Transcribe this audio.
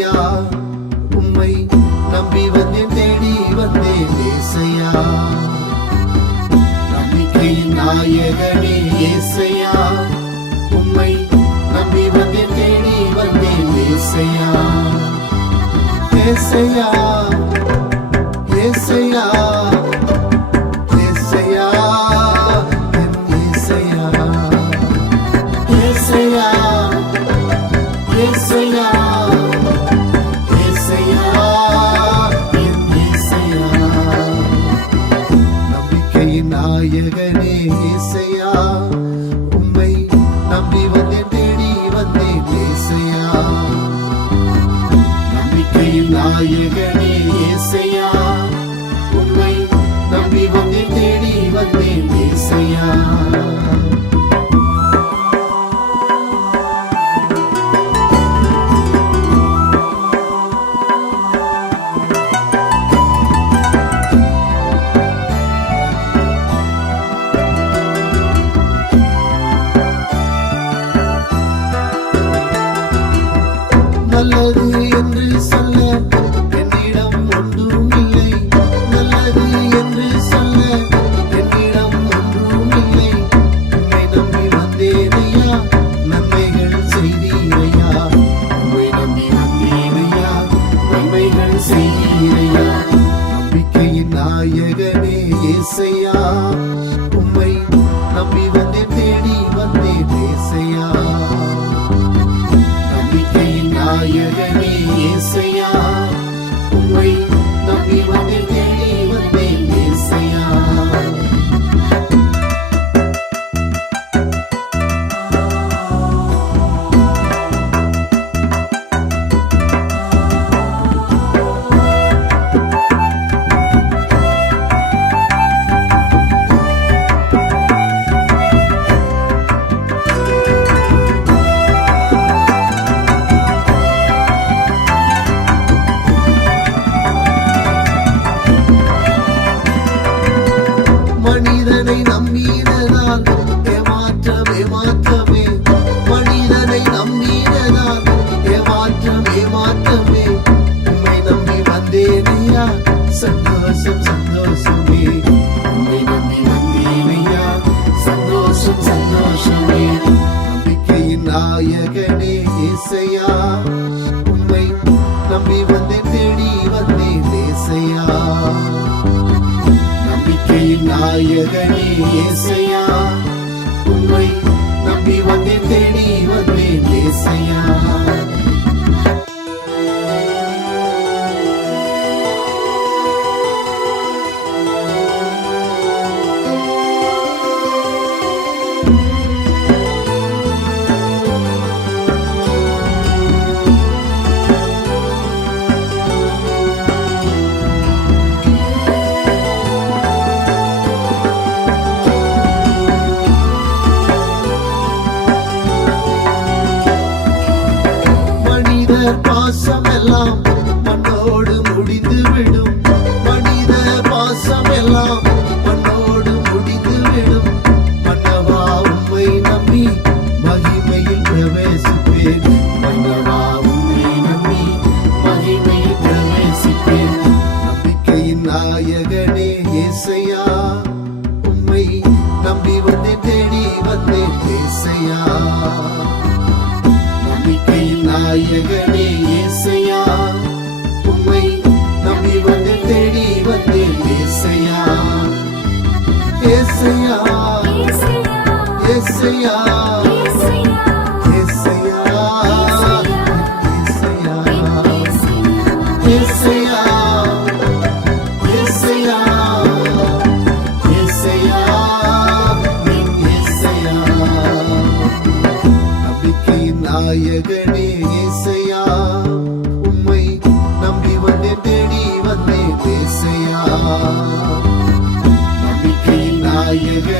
ஏசையா உம்மை நம்பி வந்தேன் தேடி வந்தேன் ஏசையா நம்பிக்கையின் நாயகனே ஏசையா உம்மை நம்பி வந்தேன் தேடி வந்தேன் ஏசையா ஏசையா ஏசையா ஏசையா என் ஏசையா ஏசையா ஏசையா ஏசையா என் ஏசையா நம்பிக்கையின் நாயகனே ஏசையா உம்மை நம்பி வந்தேன் தேடி வந்தேன் ஏசையா நம்பிக்கையின் நாயகனே ஏசையா உம்மை நம்பி வந்தேன் தேடி வந்தேன் ஏசையா நல்லது என்று சொல்ல என்னிடம் ஒன்றும் இல்லை நல்லது என்று சொல்ல என்னிடம் ஒன்றும் இல்லை உம்மை நம்பி வந்தேனையா நன்மைகள் செய்தீரையா உம்மை நம்பி வந்தேனையா நன்மைகள் செய்தீரையா நம்பிக்கையின் நாயகனே ஏசையா உம்மை நம்பி வந்தேன் தேடி வந்தேன் ஏசையா நம்பிக்கையின் நாயகனே ஏசையா உம்மை நம்பி வந்தேன் தேடி வந்தேன் ஏசையா மனிதனை நம்பினதால் ஏமாற்றமே மாற்றமே மனிதனை நம்பினதால் ஏமாற்றமே மாற்றமே உம்மை நம்பி வந்தேனையா சந்தோஷம் சந்தோஷமே உம்மை நம்பி வந்தேனையா சந்தோஷம் சந்தோஷமே நம்பிக்கையின் நாயகனே ஏசையா உம்மை நம்பி வந்தேன் தேடி வந்தேன் ஏசையா நம்பிக்கையின் நாயகனே ஏசையா உம்மை நம்பி வந்தேன் தேடி வந்தேன் ஏசையா பாசம் எல்லாம் மண்ணோடு முடிந்து விடும் மனித பாசம் எல்லாம் மண்ணோடு முடிந்து விடும் மன்னவா உம்மை நம்பி மகிமையில் பிரவேசிப்பேன் மன்னவா உம்மை நம்பி மகிமையில் பிரவேசிப்பேன் நம்பிக்கையின் நாயகனே ஏசையா உம்மை நம்பி வந்தேன் தேடி வந்தேன் ஏசையா நம்பிக்கையின் நாயகனே ஏசையா உம்மை நம்பி வந்தேன் தேடி வந்தேன் ஏசையா ஏசையா ஏசையா ஏசையா ஏசையா ஏசையா ஏசையா ஏசையா ஏசையா நம்பிக்கையின் நாயகனே ஏசையா உம்மை நம்பி வந்தேன் தேடி வந்தேன் ஏசையா நம்பிக்கையின் நாயகனே